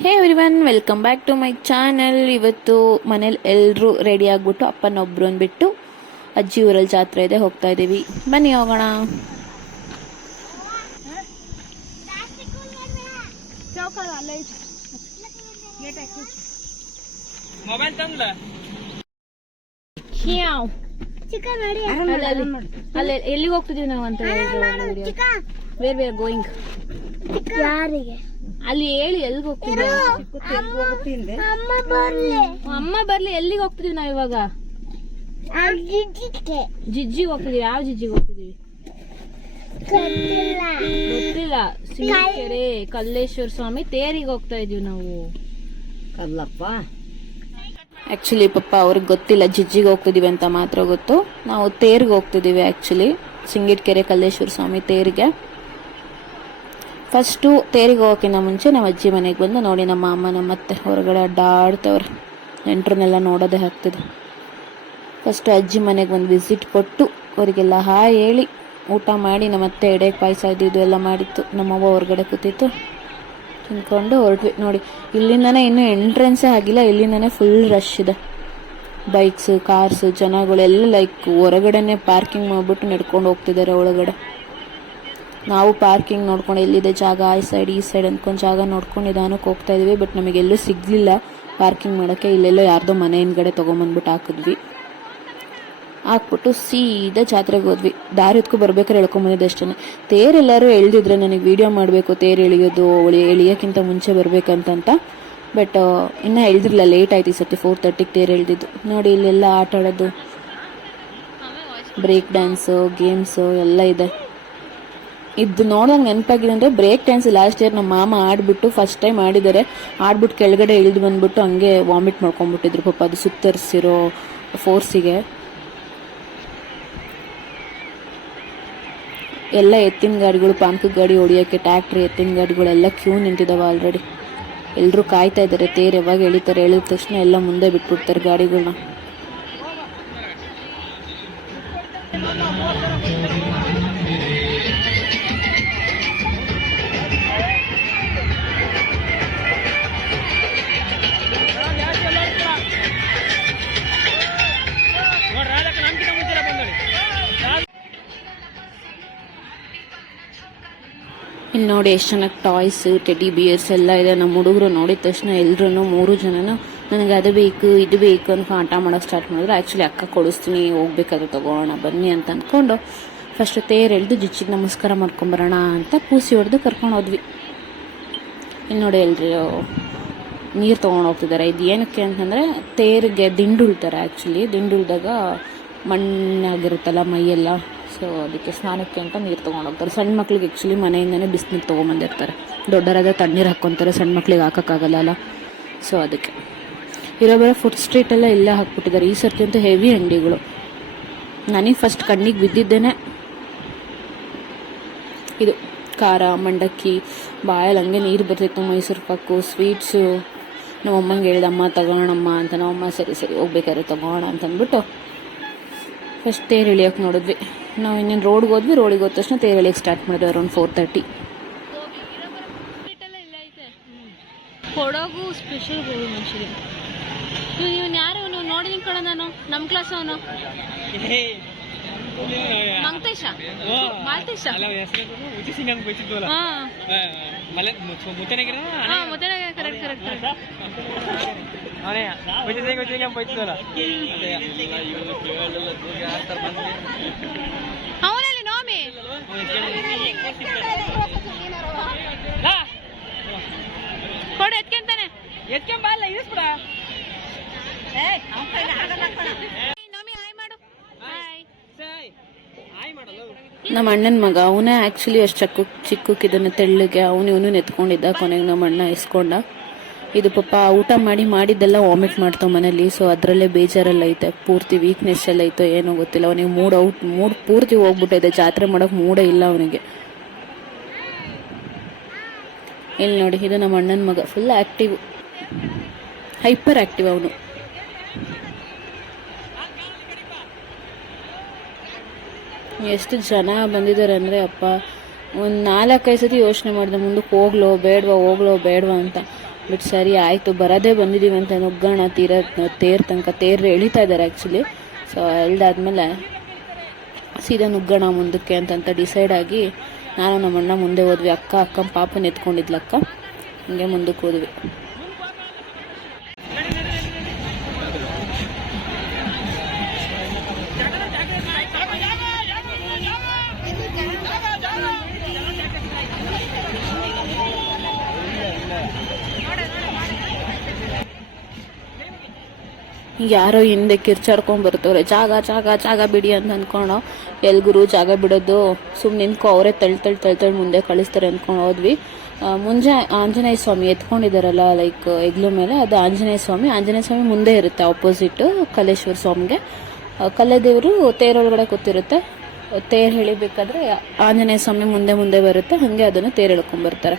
Hey everyone, welcome back to my channel. ಇವತ್ತು ಮನೇಲಿ ಎಲ್ಲರೂ ರೆಡಿ ಆಗ್ಬಿಟ್ಟು ಅಪ್ಪನೊಬ್ರು ಅಂದ್ಬಿಟ್ಟು ಅಜ್ಜಿ ಊರಲ್ಲಿ ಜಾತ್ರೆ ಇದೆ, ಹೋಗ್ತಾ ಇದೀವಿ. ಬನ್ನಿ ಹೋಗೋಣ. ಅಲ್ಲೇ ಎಲ್ಲಿಗೆ ಹೋಗ್ತಿದೀವಿ ನಾವು ಅಂತ ವೇರ್ ವೇರ್ ಗೋಯಿಂಗ್ ಯಾರಿಗೆ ಅಲ್ಲಿ ಹೇಳಿ ಎಲ್ಲಿಗೆ ಹೋಗ್ತಿದ್ವಿ? ಅಮ್ಮ ಬರ್ಲಿ. ಎಲ್ಲಿಗೆ ಹೋಗ್ತಿದೀವಿ ನಾವ್ ಇವಾಗ? ಜಿಜ್ಜಿಗೆ ಹೋಗ್ತಿದೀವಿ. ಯಾವ ಜಿಜ್ಜಿಗೆ ಹೋಗ್ತಿದೀವಿ ಗೊತ್ತಿಲ್ಲ. ಸಿಂಗಕೆರೆ ಕಲ್ಲೇಶ್ವರ ಸ್ವಾಮಿ ತೇರಿಗೆ ಹೋಗ್ತಾ ಇದೀವಿ ನಾವು. ಕಲ್ಲಪ್ಪ ಆಕ್ಚುಲಿ ಪಪ್ಪ ಅವ್ರಿಗೆ ಗೊತ್ತಿಲ್ಲ, ಜಿಜ್ಜಿಗೆ ಹೋಗ್ತಿದೀವಿ ಅಂತ ಮಾತ್ರ ಗೊತ್ತು. ನಾವು ತೇರ್ಗೆ ಹೋಗ್ತಿದೀವಿ ಆಕ್ಚುಲಿ, ಸಿಂಗಕೆರೆ ಕಲ್ಲೇಶ್ವರ ಸ್ವಾಮಿ ತೇರಿಗೆ. ಫಸ್ಟು ತೇರಿಗೆ ಹೋಗೋಕ್ಕಿಂತ ಮುಂಚೆ ನಮ್ಮ ಅಜ್ಜಿ ಮನೆಗೆ ಬಂದು ನೋಡಿ, ನಮ್ಮ ಅಮ್ಮ ನಮ್ಮತ್ತೆ ಹೊರಗಡೆ ಅಡ್ಡಾಡ್ತವ್ರೆ. ನೆಂಟ್ರನ್ನೆಲ್ಲ ನೋಡೋದೇ ಆಗ್ತಿದೆ. ಫಸ್ಟು ಅಜ್ಜಿ ಮನೆಗೆ ಒಂದು ವಿಸಿಟ್ ಕೊಟ್ಟು ಅವರಿಗೆಲ್ಲ ಹಾಯ್ ಹೇಳಿ ಊಟ ಮಾಡಿ, ನಮ್ಮತ್ತೆ ಎಡೆಗೆ ಪಾಯಸ ಇದು ಎಲ್ಲ ಮಾಡಿತ್ತು. ನಮ್ಮವ್ವ ಹೊರಗಡೆ ಕೂತಿತ್ತು, ತಿನ್ಕೊಂಡು ಹೊರಟ್ವಿ. ನೋಡಿ, ಇಲ್ಲಿಂದನೇ ಇನ್ನೂ ಎಂಟ್ರೆನ್ಸೇ ಆಗಿಲ್ಲ, ಇಲ್ಲಿಂದನೇ ಫುಲ್ ರಶ್ ಇದೆ. ಬೈಕ್ಸು, ಕಾರ್ಸು, ಜನಗಳೆಲ್ಲ ಲೈಕ್ ಹೊರಗಡೆನೆ ಪಾರ್ಕಿಂಗ್ ಮಾಡಿಬಿಟ್ಟು ನಡ್ಕೊಂಡು ಹೋಗ್ತಿದ್ದಾರೆ ಒಳಗಡೆ. ನಾವು ಪಾರ್ಕಿಂಗ್ ನೋಡ್ಕೊಂಡು ಎಲ್ಲಿದೆ ಜಾಗ ಈ ಸೈಡ್ ಅಂದ್ಕೊಂಡು ಜಾಗ ನೋಡ್ಕೊಂಡು ನಿಧಾನಕ್ಕೆ ಹೋಗ್ತಾ ಇದೀವಿ. ಬಟ್ ನಮಗೆಲ್ಲೂ ಸಿಗ್ಲಿಲ್ಲ ಪಾರ್ಕಿಂಗ್ ಮಾಡೋಕ್ಕೆ. ಇಲ್ಲೆಲ್ಲೋ ಯಾರ್ದೋ ಮನೆ ಹಿಂದ್ಗಡೆ ತೊಗೊಂಬಂದ್ಬಿಟ್ಟು ಹಾಕಿದ್ವಿ. ಹಾಕ್ಬಿಟ್ಟು ಸೀದಾ ಜಾತ್ರೆಗೆ ಹೋದ್ವಿ. ದಾರಿ ಹೊತ್ಕೊ ಬರ್ಬೇಕಾದ್ರೆ ಹೇಳ್ಕೊಂಬಂದಿದ್ದೆ ಅಷ್ಟೇ. ತೇರೆಲ್ಲರೂ ಎಳ್ದಿದ್ರೆ ನನಗೆ ವಿಡಿಯೋ ಮಾಡಬೇಕು, ತೇರು ಎಳಿಯೋದು, ಎಳಿಯೋಕ್ಕಿಂತ ಮುಂಚೆ ಬರ್ಬೇಕಂತ. ಬಟ್ ಇನ್ನೂ ಎಳ್ದಿರಲಿಲ್ಲ, ಲೇಟ್ ಆಯ್ತು ಈ ಸತಿ. 4:30ಗೆ ತೇರು ಎಳ್ದಿದ್ದು. ನೋಡಿ, ಇಲ್ಲೆಲ್ಲ ಆಟ ಆಡೋದು, ಬ್ರೇಕ್ ಡ್ಯಾನ್ಸು, ಗೇಮ್ಸು ಎಲ್ಲ ಇದೆ. ಇದು ನೋಡೋಂಗೆ ನೆನಪಾಗಿದೆ ಅಂದರೆ ಬ್ರೇಕ್ ಡ್ಯಾನ್ಸ್ ಲಾಸ್ಟ್ ಇಯರ್ ನಮ್ಮ ಮಾಮ ಆಡ್ಬಿಟ್ಟು ಫಸ್ಟ್ ಟೈಮ್ ಆಡಿದ್ದಾರೆ. ಆಡ್ಬಿಟ್ಟು ಕೆಳಗಡೆ ಇಳಿದು ಬಂದ್ಬಿಟ್ಟು ಹಂಗೆ ವಾಮಿಟ್ ಮಾಡ್ಕೊಂಡ್ಬಿಟ್ಟಿದ್ರು ಪಾಪ, ಅದು ಸುತ್ತರಿಸಿರೋ ಫೋರ್ಸಿಗೆ. ಎಲ್ಲ ಎತ್ತಿನ ಗಾಡಿಗಳು, ಪಾನ್ಕ ಗಾಡಿ ಹೊಡಿಯೋಕ್ಕೆ, ಟ್ಯಾಕ್ಟ್ರಿ, ಎತ್ತಿನ ಗಾಡಿಗಳೆಲ್ಲ ಕ್ಯೂ ನಿಂತಿದ್ದಾವೆ ಆಲ್ರೆಡಿ. ಎಲ್ಲರೂ ಕಾಯ್ತಾ ಇದ್ದಾರೆ ತೇರು ಯಾವಾಗ ಎಳಿತಾರೆ. ಎಳಿದ ತಕ್ಷಣ ಎಲ್ಲ ಮುಂದೆ ಬಿಟ್ಬಿಡ್ತಾರೆ ಗಾಡಿಗಳನ್ನ. ಇಲ್ಲಿ ನೋಡಿ ಎಷ್ಟು ಚೆನ್ನಾಗಿ ಟಾಯ್ಸ್, ಟೆಡಿ ಬಿಯರ್ಸ್ ಎಲ್ಲ ಇದೆ. ನಮ್ಮ ಹುಡುಗರು ನೋಡಿದ ತಕ್ಷಣ ಎಲ್ಲರೂ 3 ಜನನು ನನಗೆ ಅದು ಬೇಕು ಇದು ಬೇಕು ಅಂತ ಆಟ ಮಾಡೋಕೆ ಸ್ಟಾರ್ಟ್ ಮಾಡಿದ್ರು. ಆ್ಯಕ್ಚುಲಿ ಅಕ್ಕ ಕೊಡಿಸ್ತೀನಿ, ಹೋಗ್ಬೇಕಾದ್ರೆ ತೊಗೋಣ ಬನ್ನಿ ಅಂತ ಅಂದ್ಕೊಂಡು ಫಸ್ಟ್ ತೇರು ಎಳೆದು ಜಿಜ್ಜಿಗೆ ನಮಸ್ಕಾರ ಮಾಡ್ಕೊಂಬರೋಣ ಅಂತ ಪೂಸಿ ಹೊಡೆದು ಕರ್ಕೊಂಡು ಹೋದ್ವಿ. ಇಲ್ಲಿ ನೋಡಿ ಎಲ್ಲರೂ ನೀರು ತೊಗೊಂಡು ಹೋಗ್ತಿದ್ದಾರೆ. ಇದು ಏನಕ್ಕೆ ಅಂತಂದರೆ ತೇರಿಗೆ ದಿಂಡುಳ್ತಾರೆ. ಆ್ಯಕ್ಚುಲಿ ದಿಂಡುಳ್ದಾಗ ಮಣ್ಣಾಗಿರುತ್ತಲ್ಲ ಮೈಯೆಲ್ಲ, ಸೊ ಅದಕ್ಕೆ ಸ್ನಾನಕ್ಕೆ ಅಂತ ನೀರು ತೊಗೊಂಡು ಹೋಗ್ತಾರೆ. ಸಣ್ಣ ಮಕ್ಳಿಗೆ ಆ್ಯಕ್ಚುಲಿ ಮನೆಯಿಂದನೇ ಬಿಸಿನೀರು ತೊಗೊಂಬಂದಿರ್ತಾರೆ. ದೊಡ್ಡರಾದ ತಣ್ಣೀರು ಹಾಕ್ಕೊತಾರೆ, ಸಣ್ಣ ಮಕ್ಳಿಗೆ ಹಾಕೋಕ್ಕಾಗಲ್ಲ ಅಲ್ಲ. ಸೊ ಅದಕ್ಕೆ ಇರೋ ಫುಡ್ ಸ್ಟ್ರೀಟೆಲ್ಲ ಇಲ್ಲೇ ಹಾಕ್ಬಿಟ್ಟಿದ್ದಾರೆ. ಈ ಸರ್ತಿ ಅಂತೂ ಹೆವಿ ಅಂಗಡಿಗಳು. ನನಗೆ ಫಸ್ಟ್ ಕಣ್ಣಿಗೆ ಬಿದ್ದಿದ್ದೇನೆ ಇದು ಖಾರ, ಮಂಡಕ್ಕಿ, ಬಾಯಲ್ಲಿ ಹಂಗೆ ನೀರು ಬರ್ತಿತ್ತು. ಮೈಸೂರು ಪಾಕು, ಸ್ವೀಟ್ಸು. ನಮ್ಮಮ್ಮಂಗೆ ಹೇಳ್ದಮ್ಮ ತಗೋಣಮ್ಮ ಅಂತ. ನಮ್ಮಮ್ಮ ಸರಿ ಹೋಗ್ಬೇಕಾದ್ರೆ ತಗೋಣ ಅಂತಂದ್ಬಿಟ್ಟು ಫಸ್ಟ್ ತೇರು ಎಳಿಯೋಕೆ ನೋಡಿದ್ವಿ. ನಾವು ಇನ್ನೇನು ರೋಡ್ಗೆ ಹೋದ್ವಿ. ರೋಡಿಗೆ ಹೋದ ತಕ್ಷಣ ತೇರು ಎಳಿಯೋಕೆ ಸ್ಟಾರ್ಟ್ ಮಾಡಿದ್ವಿ ಅರೌಂಡ್ 4:30. ಕೊಡಗು ಸ್ಪೆಷಲ್ ಗೋಬಿ ಮಂಚೂರಿ. ಇವನು ಯಾರು? ನೀವು ನೋಡಿದೀನಿ ಕಣ ನಾನು, ನಮ್ಮ ಕ್ಲಾಸ್ ಅವನು ಮಂತೇಶ ಮಾಲ್ತೇಶ. ಅವನಲ್ಲಿ ನೋಮಿ ಕೊಡು, ಎತ್ಕೊಂತಾನೆ. ಎತ್ಕೊಂಬಲ್ಲ, ಇರಿಸ್ಬಿಡ. ನಮ್ಮ ಅಣ್ಣನ ಮಗ ಅವನೇ ಆ್ಯಕ್ಚುಲಿ ಅಷ್ಟು ಚಿಕ್ಕಕ್ಕಿದ್ದಾನೆ, ತೆಳ್ಳಗೆ. ಇವನು ಎತ್ಕೊಂಡಿದ್ದ. ಕೊನೆಗೆ ನಮ್ಮ ಅಣ್ಣ ಇಸ್ಕೊಂಡ. ಇದು ಪಾಪ ಊಟ ಮಾಡಿದ್ದೆಲ್ಲ ವಾಮಿಟ್ ಮಾಡ್ತಾವ ಮನೇಲಿ. ಸೊ ಅದರಲ್ಲೇ ಬೇಜಾರೆಲ್ಲ ಐತೆ, ಪೂರ್ತಿ ವೀಕ್ನೆಸ್ ಎಲ್ಲ ಐತೋ ಏನೋ ಗೊತ್ತಿಲ್ಲ. ಅವನಿಗೆ ಮೂಡ್ ಪೂರ್ತಿ ಹೋಗ್ಬಿಟ್ಟಿದೆ. ಜಾತ್ರೆ ಮಾಡೋಕೆ ಮೂಡೇ ಇಲ್ಲ ಅವನಿಗೆ. ಇಲ್ಲಿ ನೋಡಿ, ಇದು ನಮ್ಮ ಅಣ್ಣನ ಮಗ. ಫುಲ್ ಆ್ಯಕ್ಟಿವ್, ಹೈಪರ್ ಆ್ಯಕ್ಟಿವ್ ಅವನು. ಎಷ್ಟು ಜನ ಬಂದಿದ್ದಾರೆ ಅಂದರೆ ಅಪ್ಪ, ಒಂದು 4-5 ಸತಿ ಯೋಚನೆ ಮಾಡಿದೆ ಮುಂದಕ್ಕೆ ಹೋಗ್ಲೋ ಬೇಡವಾ ಅಂತ. ಬಟ್ ಸರಿ ಆಯಿತು, ಬರೋದೇ ಬಂದಿದ್ದೀವಿ ಅಂತ ನುಗ್ಗೋಣ ತೇರ್ ತನಕ. ತೇರು ಎಳಿತಾ ಇದ್ದಾರೆ ಆ್ಯಕ್ಚುಲಿ. ಸೊ ಎಳ್ದಾದ್ಮೇಲೆ ಸೀದಾ ನುಗ್ಗೋಣ ಮುಂದಕ್ಕೆ ಅಂತಂತ ಡಿಸೈಡ್ ಆಗಿ ನಾನು ನಮ್ಮಣ್ಣ ಮುಂದೆ ಹೋದ್ವಿ. ಅಕ್ಕನ ಪಾಪನ ಎತ್ಕೊಂಡಿದ್ಲಕ್ಕ, ಹಿಂಗೆ ಮುಂದಕ್ಕೆ ಹೋದ್ವಿ. ಯಾರೋ ಹಿಂದೆ ಕಿರ್ಚಾಡ್ಕೊಂಡು ಬರ್ತವ್ರೆ, ಜಾಗ ಜಾಗ ಜಾಗ ಬಿಡಿ ಅಂತ ಅಂದ್ಕೊಂಡು. ಎಲ್ಗುರು ಜಾಗ ಬಿಡೋದು, ಸುಮ್ಮನೆ ನಿಂತ್ಕೊ, ಅವರೇ ತಳ್ಳಿ ಮುಂದೆ ಕಳಿಸ್ತಾರೆ ಅಂದ್ಕೊಂಡು ಹೋದ್ವಿ. ಮುಂಜೆ ಆಂಜನೇಯ ಸ್ವಾಮಿ ಎತ್ಕೊಂಡಿದ್ದಾರಲ್ಲ, ಲೈಕ್ ಹೆಗ್ಲು ಮೇಲೆ, ಅದು ಆಂಜನೇಯ ಸ್ವಾಮಿ ಮುಂದೆ ಇರುತ್ತೆ, ಆಪೋಸಿಟ್ ಕಲ್ಲೇಶ್ವರ ಸ್ವಾಮಿಗೆ. ಕಲ್ಲೆದೇವರು ತೇರೊಳಗಡೆ ಕೂತಿರುತ್ತೆ. ತೇರು ಎಳಿಬೇಕಾದ್ರೆ ಆಂಜನೇಯ ಸ್ವಾಮಿ ಮುಂದೆ ಬರುತ್ತೆ, ಹಾಗೆ ಅದನ್ನು ತೇರು ಎಳ್ಕೊಂಡ್ಬರ್ತಾರೆ.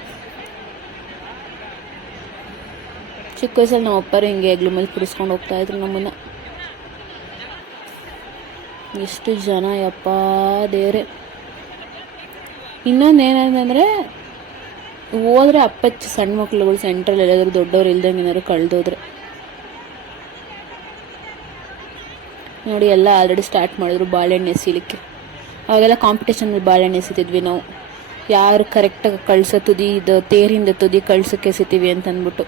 ಚಿಕ್ಕ ವಯಸ್ಸಲ್ಲಿ ನಮ್ಮ ಅಪ್ಪರು ಹಿಂಗೆ ಹೆಗ್ಲು ಮೇಲೆ ಕುಡಿಸ್ಕೊಂಡು ಹೋಗ್ತಾ ಇದ್ರು ನಮ್ಮನ್ನ. ಎಷ್ಟು ಜನ ಯಪ್ಪ ದೇವ್ರೆ. ಇನ್ನೊಂದು ಏನಂತಂದರೆ, ಹೋದ್ರೆ ಅಪ್ಪಚ್ಚಿ ಸಣ್ಣ ಮಕ್ಳುಗಳು ಸೆಂಟ್ರಲ್ಲಿ ಎಲ್ಲಾದರೂ ದೊಡ್ಡವ್ರು ಇಲ್ದಂಗೆ ಏನಾದ್ರು ಕಳೆದೋದ್ರೆ ನೋಡಿ. ಎಲ್ಲ ಆಲ್ರೆಡಿ ಸ್ಟಾರ್ಟ್ ಮಾಡಿದ್ರು ಬಾಳೆಹಣ್ಣು ಎಸಿಲಿಕ್ಕೆ. ಅವಾಗೆಲ್ಲ ಕಾಂಪಿಟೇಷನಲ್ಲಿ ಬಾಳೆಹಣ್ಣು ಎಸಿತಿದ್ವಿ ನಾವು, ಯಾರು ಕರೆಕ್ಟಾಗಿ ಕಳ್ಸೋ ತುದಿ, ಇದು ತೇರಿಂದ ತುದಿ ಕಳ್ಸೋಕ್ಕೆ ಎಸಿತೀವಿ ಅಂತ ಅಂದ್ಬಿಟ್ಟು.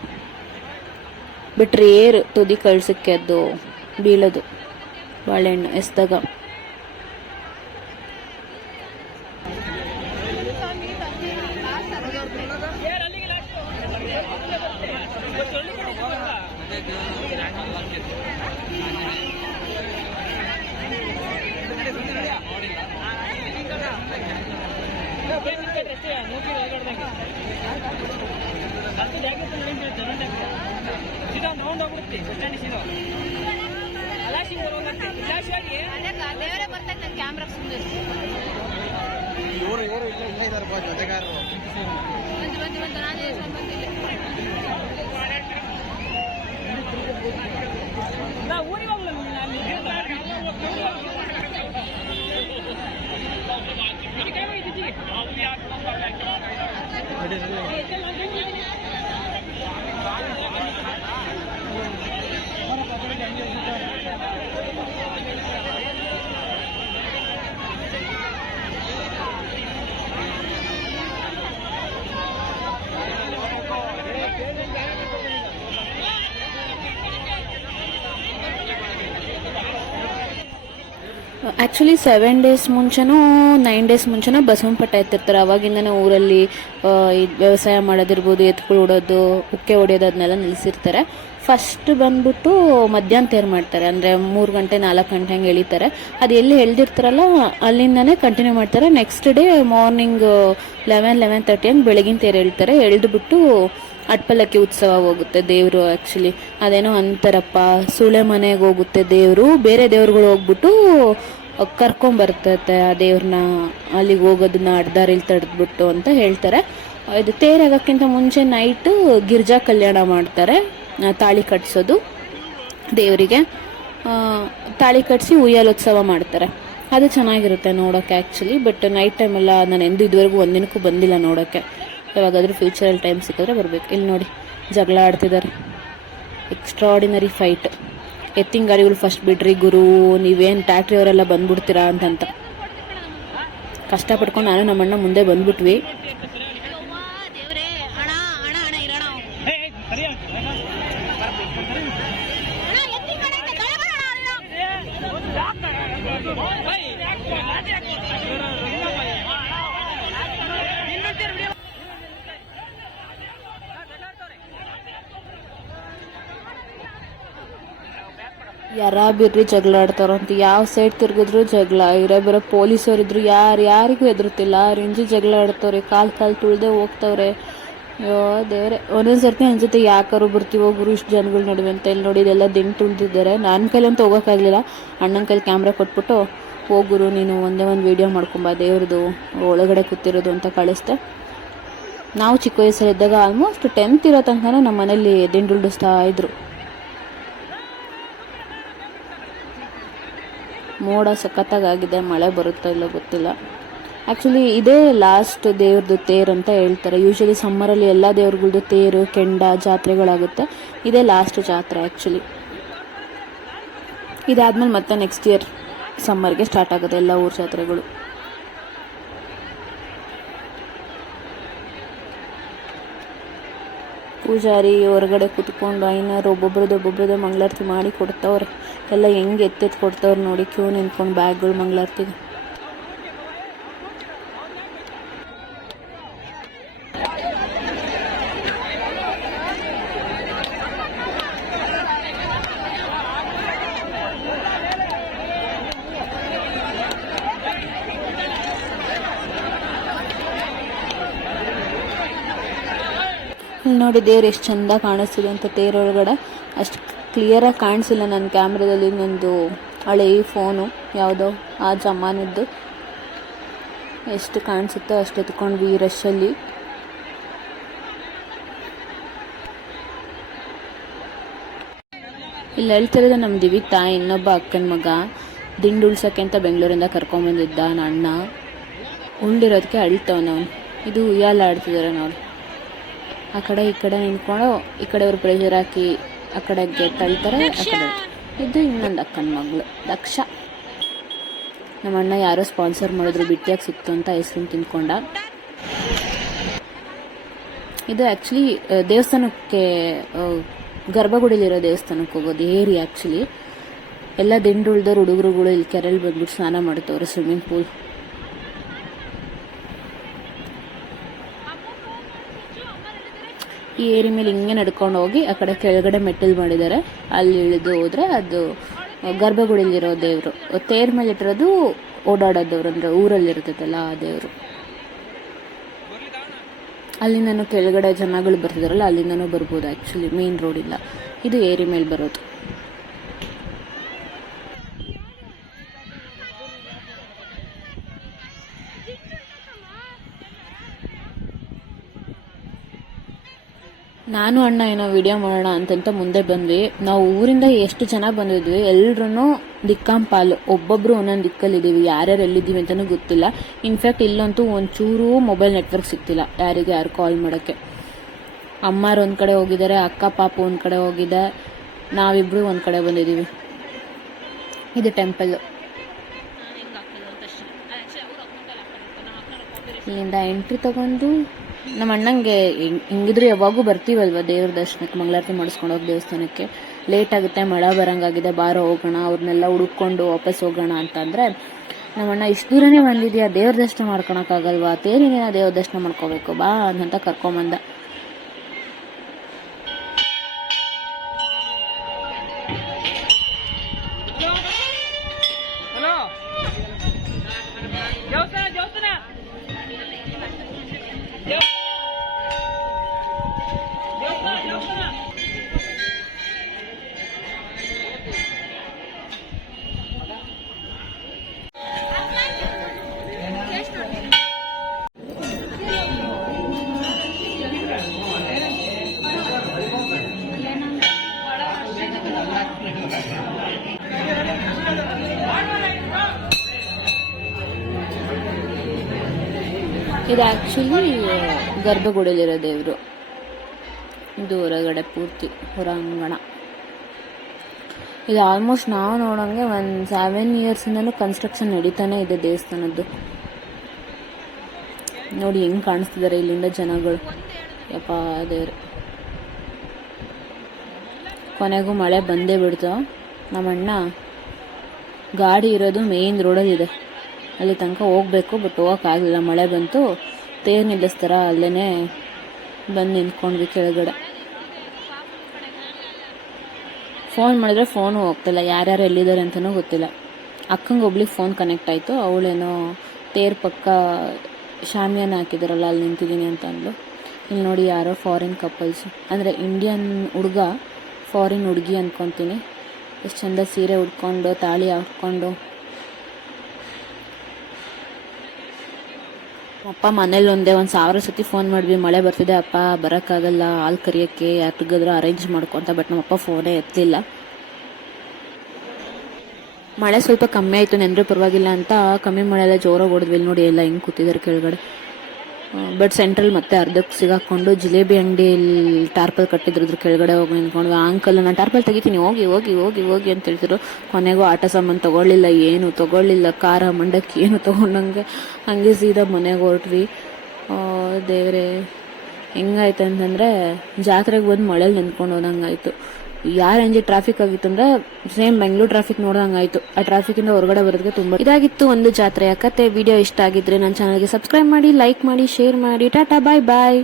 ಬಟ್ ರೇರ್ ತುದಿ ಕಳ್ಸಕ್ಕೆ ಅದು ಬೀಳೋದು ಬಾಳೆಹಣ್ಣು ಎಸ್ದಾಗ. ಆ್ಯಕ್ಚುಲಿ 7 days ಮುಂಚೆನೂ 9 days ಮುಂಚೆನೂ ಬಸವನ ಪಟ್ಟ ಎತ್ತಿರ್ತಾರೆ. ಅವಾಗಿಂದನೇ ಊರಲ್ಲಿ ವ್ಯವಸಾಯ ಮಾಡೋದಿರ್ಬೋದು, ಎತ್ಗಳು ಹೊಡೋದು, ಉಕ್ಕೆ ಹೊಡೆಯೋದು ಅದನ್ನೆಲ್ಲ ನಿಲ್ಲಿಸಿರ್ತಾರೆ. ಫಸ್ಟ್ ಬಂದ್ಬಿಟ್ಟು ಮಧ್ಯಾಹ್ನ ತೇರು ಮಾಡ್ತಾರೆ, ಅಂದರೆ 3 ಗಂಟೆ 4 ಗಂಟೆ ಹಂಗೆ ಎಳಿತಾರೆ. ಅದು ಎಲ್ಲಿ ಎಳ್ದಿರ್ತಾರಲ್ಲ ಅಲ್ಲಿಂದನೇ ಕಂಟಿನ್ಯೂ ಮಾಡ್ತಾರೆ. ನೆಕ್ಸ್ಟ್ ಡೇ ಮಾರ್ನಿಂಗ್ 11-11:30 ಹಂಗೆ ಬೆಳಗಿನ ತೇರು ಎಳ್ತಾರೆ. ಎಳ್ದುಬಿಟ್ಟು ಅಟ್ಪಲ್ಲಕ್ಕಿ ಉತ್ಸವ ಹೋಗುತ್ತೆ ದೇವರು. ಆ್ಯಕ್ಚುಲಿ ಅದೇನೋ ಅಂತಾರಪ್ಪ, ಸುಳೆ ಮನೆಗೆ ಹೋಗುತ್ತೆ ದೇವರು, ಬೇರೆ ದೇವ್ರುಗಳು ಹೋಗ್ಬಿಟ್ಟು ಕರ್ಕೊಂಬರ್ತೈತೆ ಆ ದೇವ್ರನ್ನ, ಅಲ್ಲಿಗೆ ಹೋಗೋದನ್ನ ಅಡ್ದಾರಿಲಿ ತಡೆದ್ಬಿಟ್ಟು ಅಂತ ಹೇಳ್ತಾರೆ. ಇದು ತೇರಾಗಕ್ಕಿಂತ ಮುಂಚೆ ನೈಟು ಗಿರ್ಜಾ ಕಲ್ಯಾಣ ಮಾಡ್ತಾರೆ, ತಾಳಿ ಕಟ್ಸೋದು ದೇವರಿಗೆ. ತಾಳಿ ಕಟ್ಟಿಸಿ ಉಯ್ಯಾಲೋತ್ಸವ ಮಾಡ್ತಾರೆ. ಅದು ಚೆನ್ನಾಗಿರುತ್ತೆ ನೋಡೋಕ್ಕೆ ಆ್ಯಕ್ಚುಲಿ. ಬಟ್ ನೈಟ್ ಟೈಮೆಲ್ಲ ನಾನು ಇದುವರೆಗೂ ಒಂದಿನಕ್ಕೂ ಬಂದಿಲ್ಲ ನೋಡೋಕ್ಕೆ. ಯಾವಾಗಾದರೂ ಫ್ಯೂಚರಲ್ಲಿ ಟೈಮ್ ಸಿಕ್ಕಿದ್ರೆ ಬರಬೇಕು. ಇಲ್ಲಿ ನೋಡಿ ಜಗಳ ಆಡ್ತಿದ್ದಾರೆ, ಎಕ್ಸ್ಟ್ರಾಡಿನರಿ ಫೈಟ್. ಎತ್ತಿನ ಗಾಡಿಗಳು ಫಸ್ಟ್ ಬಿಡ್ರಿ ಗುರು, ನೀವೇನು ಟ್ಯಾಕ್ಟ್ರಿ ಅವರೆಲ್ಲ ಬಂದ್ಬಿಡ್ತೀರಾ ಅಂತಂತ ಕಷ್ಟಪಟ್ಕೊಂಡು ನಾನು ನಮ್ಮಣ್ಣ ಮುಂದೆ ಬಂದ್ಬಿಟ್ವಿ. ಯಾರ ಬಿರ್ರಿ ಜಗಳ ಆಡ್ತಾರಂತ, ಯಾವ ಸೈಡ್ ತಿರ್ಗಿದ್ರು ಜಗಳ. ಬರೋ ಪೊಲೀಸವರಿದ್ರು ಯಾರಿಗೂ ಹೆದರ್ತಿಲ್ಲ, ರಿಂಜಿ ಜಗಳ ಆಡ್ತವ್ರೆ, ಕಾಲು ತುಳ್ದೆ ಹೋಗ್ತವ್ರೆ. ಅಯ್ಯೋ ದೇವ್ರೆ, ಒಂದೊಂದು ಸರ್ತಿ ಅನ್ಸುತ್ತೆ ಯಾಕಾರು ಬರ್ತೀವೋ ಗುರು ಇಷ್ಟು ಜನಗಳ ನಡುವೆ ಅಂತ. ಇಲ್ಲಿ ನೋಡಿ ಇದೆಲ್ಲ ದಿಂಡು ತುಳಿದಿದ್ದಾರೆ. ನನ್ನ ಕೈಲಂತೂ ಹೋಗೋಕ್ಕಾಗಲಿಲ್ಲ, ಅಣ್ಣನ ಕೈಲಿ ಕ್ಯಾಮ್ರಾ ಕೊಟ್ಬಿಟ್ಟು ಹೋಗುರು ನೀನು ಒಂದೇ ಒಂದು ವೀಡಿಯೋ ಮಾಡ್ಕೊಂಬ ದೇವ್ರದ್ದು ಒಳಗಡೆ ಕೂತಿರೋದು ಅಂತ ಕಳಿಸ್ದೆ. ನಾವು ಚಿಕ್ಕ ವಯಸ್ಸಲ್ಲಿದ್ದಾಗ ಆಲ್ಮೋಸ್ಟ್ 10th ಇರೋ ತನಕ ನಮ್ಮ ಮನೇಲಿ ದಿಂಡು ಉಳಿಸ್ತಾ ಇದ್ರು. ಮೋಡ ಸಖತ್ತಾಗಿದೆ, ಮಳೆ ಬರುತ್ತೋ ಇಲ್ಲೋ ಗೊತ್ತಿಲ್ಲ. ಆ್ಯಕ್ಚುಲಿ ಇದೇ ಲಾಸ್ಟ್ ದೇವ್ರದ್ದು ತೇರು ಅಂತ ಹೇಳ್ತಾರೆ. ಯೂಶಲಿ ಸಮ್ಮರಲ್ಲಿ ಎಲ್ಲ ದೇವ್ರಗಳ್ದು ತೇರು ಕೆಂಡ ಜಾತ್ರೆಗಳಾಗುತ್ತೆ. ಇದೇ ಲಾಸ್ಟ್ ಜಾತ್ರೆ ಆ್ಯಕ್ಚುಲಿ. ಇದಾದ್ಮೇಲೆ ಮತ್ತೆ ನೆಕ್ಸ್ಟ್ ಇಯರ್ ಸಮ್ಮರ್ಗೆ ಸ್ಟಾರ್ಟ್ ಆಗುತ್ತೆ ಎಲ್ಲ ಊರ ಜಾತ್ರೆಗಳು. ಪೂಜಾರಿ ಹೊರಗಡೆ ಕುತ್ಕೊಂಡು ಐನರು ಒಬ್ಬೊಬ್ರದ್ದು ಮಂಗಳಾರತಿ ಮಾಡಿ ಕೊಡ್ತವ್ರೆ. ಎಲ್ಲ ಹೆಂಗೆ ಎತ್ತೆತ್ತು ಕೊಡ್ತವ್ರೆ ನೋಡಿ, ಕ್ಯೂ ನಿಂತ್ಕೊಂಡು ಬ್ಯಾಗ್ಗಳು ಮಂಗಳಾರತಿಗೆ. ನೋಡಿ ದೇವ್ರು ಎಷ್ಟು ಚಂದ ಕಾಣಿಸ್ತಿದೆ ಅಂತ ತೇರೊಳಗಡೆ. ಅಷ್ಟು ಕ್ಲಿಯರಾಗಿ ಕಾಣಿಸಿಲ್ಲ ನನ್ನ ಕ್ಯಾಮ್ರಾದಲ್ಲಿ. ನಂದು ಹಳೆ ಫೋನು ಯಾವುದೋ ಆ ಜಮಾನದ್ದು. ಎಷ್ಟು ಕಾಣಿಸುತ್ತೋ ಅಷ್ಟು ಎತ್ಕೊಂಡ್ವಿ ರಶಲ್ಲಿ. ಇಲ್ಲಿ ಹೇಳ್ತಿರೋದು ನಮ್ಮ ದಿವಿತಾ, ಇನ್ನೊಬ್ಬ ಅಕ್ಕನ ಮಗ, ದಿಂಡು ಉಳ್ಸೋಕ್ಕೆ ಅಂತ ಬೆಂಗಳೂರಿಂದ ಕರ್ಕೊಂಬಂದಿದ್ದ ನನ್ನ ಅಣ್ಣ. ಉಳ್ಳಿರೋದಕ್ಕೆ ಅಳ್ತವನವನು. ಇದು ಉಯ್ಯಾಲ ಆಡ್ತಿದ್ದಾರೆ ನೋಡಿ. ಆ ಕಡೆ ಈ ಕಡೆ ನಿಂತ್ಕೊಂಡು ಈ ಕಡೆ ಅವ್ರು ಪ್ರೆಷರ್ ಹಾಕಿ ಆ ಕಡೆಗೆ ತಳ್ತಾರೆ. ಆ ಕಡೆ ಇದು ಇನ್ನೊಂದು ಅಕ್ಕನ ಮಗಳು ದಕ್ಷ. ನಮ್ಮ ಅಣ್ಣ ಯಾರೋ ಸ್ಪಾನ್ಸರ್ ಮಾಡಿದ್ರು, ಬಿಟ್ಟಿಯಾಗಿ ಸಿಕ್ತು ಅಂತ ಐಸ್ ಕ್ರೀಮ್ ತಿನ್ಕೊಂಡ. ಇದು ಆ್ಯಕ್ಚುಲಿ ದೇವಸ್ಥಾನಕ್ಕೆ, ಗರ್ಭಗುಡಿಲಿರೋ ದೇವಸ್ಥಾನಕ್ಕೆ ಹೋಗೋದು ಏರಿ. ಆ್ಯಕ್ಚುಲಿ ಎಲ್ಲ ದಿಂಡು ಉಳ್ದವ್ರು ಹುಡುಗರುಗಳು ಇಲ್ಲಿ ಕೆರೆಯಲ್ಲಿ ಬಂದ್ಬಿಟ್ಟು ಸ್ನಾನ ಮಾಡ್ತವ್ರೆ, ಸ್ವಿಮ್ಮಿಂಗ್ ಪೂಲ್. ಈ ಏರಿ ಮೇಲೆ ಹಿಂಗೆ ನಡ್ಕೊಂಡು ಹೋಗಿ ಆ ಕಡೆ ಕೆಳಗಡೆ ಮೆಟ್ಟಲು ಮಾಡಿದ್ದಾರೆ. ಅಲ್ಲಿ ಇಳಿದು ಹೋದ್ರೆ ಅದು ಗರ್ಭಗುಡಿಲಿರೋ ದೇವರು. ತೇರ್ ಮೇಲೆ ಇಟ್ಟಿರೋದು ಓಡಾಡೋದವ್ರು, ಅಂದರೆ ಊರಲ್ಲಿ ಇರ್ತೈತಲ್ಲ ಆ ದೇವರು. ಅಲ್ಲಿಂದನೂ ಕೆಳಗಡೆ ಜನಗಳು ಬರ್ತಿದಾರಲ್ಲ ಅಲ್ಲಿಂದನೂ ಬರ್ಬೋದು. ಆ್ಯಕ್ಚುಲಿ ಮೇನ್ ರೋಡ್ ಇಲ್ಲ, ಇದು ಏರಿ ಮೇಲೆ ಬರೋದು. ನಾನು ಅಣ್ಣ ಏನೋ ವಿಡಿಯೋ ಮಾಡೋಣ ಅಂತಂತ ಮುಂದೆ ಬಂದ್ವಿ. ನಾವು ಊರಿಂದ ಎಷ್ಟು ಜನ ಬಂದಿದ್ವಿ, ಎಲ್ರೂ ದಿಕ್ಕಾಂಪಾಲು, ಒಬ್ಬೊಬ್ರು ಒಂದೊಂದು ದಿಕ್ಕಲ್ಲಿದ್ದೀವಿ. ಯಾರ್ಯಾರು ಎಲ್ಲಿದ್ದೀವಿ ಅಂತಲೂ ಗೊತ್ತಿಲ್ಲ. ಇನ್ಫ್ಯಾಕ್ಟ್ ಇಲ್ಲಂತೂ ಒಂಚೂರು ಮೊಬೈಲ್ ನೆಟ್ವರ್ಕ್ ಸಿಗ್ತಿಲ್ಲ ಯಾರಿಗೆ ಯಾರು ಕಾಲ್ ಮಾಡೋಕ್ಕೆ. ಅಮ್ಮಾರು ಒಂದು ಕಡೆ ಹೋಗಿದ್ದಾರೆ, ಅಕ್ಕ ಪಾಪು ಒಂದು ಕಡೆ ಹೋಗಿದೆ, ನಾವಿಬ್ರು ಒಂದು ಕಡೆ ಬಂದಿದ್ದೀವಿ. ಇದು ಟೆಂಪಲ್. ಇಲ್ಲಿಂದ ಎಂಟ್ರಿ ತಗೊಂಡು ನಮ್ಮ ಅಣ್ಣಂಗೆ ಹಿಂಗಿದ್ರು ಯಾವಾಗೂ ಬರ್ತೀವಲ್ವ ದೇವ್ರ ದರ್ಶನಕ್ಕೆ, ಮಂಗಳಾರತಿ ಮಾಡಿಸ್ಕೊಂಡು ಹೋಗಿ ದೇವಸ್ಥಾನಕ್ಕೆ. ಲೇಟ್ ಆಗುತ್ತೆ, ಮಳೆ ಬರಂಗಾಗಿದೆ, ಬಾರೋ ಹೋಗೋಣ, ಅವ್ರನ್ನೆಲ್ಲ ಹುಡುಕೊಂಡು ವಾಪಸ್ ಹೋಗೋಣ ಅಂತಂದರೆ ನಮ್ಮ ಅಣ್ಣ ಇಷ್ಟು ದೂರನೇ ಬಂದಿದ್ಯಾ, ದೇವ್ರ ದರ್ಶನ ಮಾಡ್ಕೊಳಕ್ಕಾಗಲ್ವಾ, ತೇರಿನ ದೇವ್ರ ದರ್ಶನ ಮಾಡ್ಕೋಬೇಕು ಬಾ ಅಂತ ಕರ್ಕೊಂಬಂದ. ಇದು ಆ್ಯಕ್ಚುಲಿ ಗರ್ಭಗುಡಿಲಿರೋ ದೇವರು. ಇದು ಹೊರಗಡೆ ಪೂರ್ತಿ ಹೊರಾಂಗಣ. ಇದು ಆಲ್ಮೋಸ್ಟ್ ನಾವು ನೋಡೋಂಗೆ ಒಂದು 7 ಇಯರ್ಸಿಂದನೂ ಕನ್ಸ್ಟ್ರಕ್ಷನ್ ನಡೀತಾನೆ ಇದೆ ದೇವಸ್ಥಾನದ್ದು. ನೋಡಿ ಹೆಂಗೆ ಕಾಣಿಸ್ತಿದ್ದಾರೆ ಇಲ್ಲಿಂದ ಜನಗಳು. ಯಪ್ಪ ದೇವರು. ಕೊನೆಗೂ ಮಳೆ ಬಂದೇ ಬಿಡ್ತು. ನಮ್ಮಣ್ಣ ಗಾಡಿ ಇರೋದು ಮೇನ್ ರೋಡಲ್ಲಿದೆ, ಅಲ್ಲಿ ತನಕ ಹೋಗ್ಬೇಕು, ಬಟ್ ಹೋಗೋಕ್ಕಾಗಲಿಲ್ಲ, ಮಳೆ ಬಂತು. ತೇರು ನಿಲ್ಲಿಸ್ತಾರ ಅಲ್ಲೇ ಬಂದು ನಿಂತ್ಕೊಂಡ್ವಿ ಕೆಳಗಡೆ. ಫೋನ್ ಮಾಡಿದ್ರೆ ಫೋನು ಹೋಗ್ತಿಲ್ಲ, ಯಾರ್ಯಾರು ಎಲ್ಲಿದ್ದಾರೆ ಅಂತಲೂ ಗೊತ್ತಿಲ್ಲ. ಅಕ್ಕಂಗೆ ಒಬ್ಳಿಗೆ ಫೋನ್ ಕನೆಕ್ಟ್ ಆಯಿತು, ಅವಳೇನೋ ತೇರು ಪಕ್ಕ ಶಾಮಿಯಾನ ಹಾಕಿದಾರಲ್ಲ ಅಲ್ಲಿ ನಿಂತಿದ್ದೀನಿ ಅಂತ ಅಂದ್ಲು. ಇಲ್ಲಿ ನೋಡಿ ಯಾರೋ ಫಾರಿನ್ ಕಪಲ್ಸ್, ಅಂದರೆ ಇಂಡಿಯನ್ ಹುಡುಗ ಫಾರಿನ್ ಹುಡುಗಿ ಅಂದ್ಕೊತೀನಿ. ಎಷ್ಟು ಚಂದ ಸೀರೆ ಉಟ್ಕೊಂಡು ತಾಳಿ ಹಾಕ್ಕೊಂಡು. ಅಪ್ಪ ಮನೇಲಿ ಒಂದು 1000 ಸತಿ ಫೋನ್ ಮಾಡಿದ್ವಿ, ಮಳೆ ಬರ್ತಿದೆ ಅಪ್ಪ ಬರೋಕ್ಕಾಗಲ್ಲ, ಹಾಲು ಕರಿಯೋಕ್ಕೆ ಯಾರಿಗಾದ್ರೂ ಅರೇಂಜ್ ಮಾಡ್ಕೊತ. ಬಟ್ ನಮ್ಮಪ್ಪ ಫೋನೇ ಎತ್ತಲಿಲ್ಲ. ಮಳೆ ಸ್ವಲ್ಪ ಕಮ್ಮಿ ಆಯಿತು ನೆಂದ್ರೆ ಪರವಾಗಿಲ್ಲ ಅಂತ ಕಮ್ಮಿ ಮಳೆ ಎಲ್ಲ ಜೋರಾಗಿ ಹೊಡೆದ್ವಿ. ಇಲ್ಲಿ ನೋಡಿ ಎಲ್ಲ ಹಿಂಗೆ ಕೂತಿದ್ದಾರೆ ಕೆಳಗಡೆ. ಬಟ್ ಸೆಂಟ್ರಲ್ ಮತ್ತೆ ಅರ್ಧಕ್ಕೆ ಸಿಗಾಕೊಂಡು ಜಿಲೇಬಿ ಅಂಗಡಿಯಲ್ಲಿ ಟಾರ್ಪಲ್ ಕಟ್ಟಿದ್ರು, ಅದ್ರ ಕೆಳಗಡೆ ಹೋಗಿ ನಿಂತ್ಕೊಂಡು ಅಂಕಲ್ ನಾನು ಟಾರ್ಪಲ್ ತೆಗಿತೀನಿ ಹೋಗಿ ಹೋಗಿ ಹೋಗಿ ಹೋಗಿ ಅಂತ ಹೇಳ್ತಿದ್ರು. ಕೊನೆಗೂ ಆಟ ಸಾಮಾನು ತಗೊಳ್ಳಿಲ್ಲ, ಏನು ತಗೊಳ್ಳಿಲ್ಲ, ಖಾರ ಮಂಡಕ್ಕಿ ಏನು ತಗೊಂಡಂಗೆ ಹಂಗೆ ಸೀದಾ ಮನೆಗೆ ಹೊರಟ್ವಿ. ದೇವ್ರೆ ಹೆಂಗಾಯ್ತು ಅಂತಂದರೆ ಜಾತ್ರೆಗೆ ಬಂದು ಮಳೇಲಿ ನಿಂತ್ಕೊಂಡು ಹೋದಂಗಾಯ್ತು. ಯಾರು ರೇಂಜ್ ಟ್ರಾಫಿಕ್ ಆಗಿತ್ತು ಅಂದ್ರೆ ಸೇಮ್ ಬೆಂಗಳೂರು ಟ್ರಾಫಿಕ್ ನೋಡ್ದಂಗಾಯ್ತು. ಆ ಟ್ರಾಫಿಕಿಂದ ಹೊರಗಡೆ ಬರೋದಕ್ಕೆ ತುಂಬ ಇದಾಗಿತ್ತು ಒಂದು ಜಾತ್ರೆಯ ಕತೆ. ವಿಡಿಯೋ ಇಷ್ಟ ಆಗಿದ್ರೆ ನನ್ನ ಚಾನಲ್ಗೆ ಸಬ್ಸ್ಕ್ರೈಬ್ ಮಾಡಿ, ಲೈಕ್ ಮಾಡಿ, ಶೇರ್ ಮಾಡಿ. ಟಾಟಾ, ಬಾಯ್ ಬಾಯ್.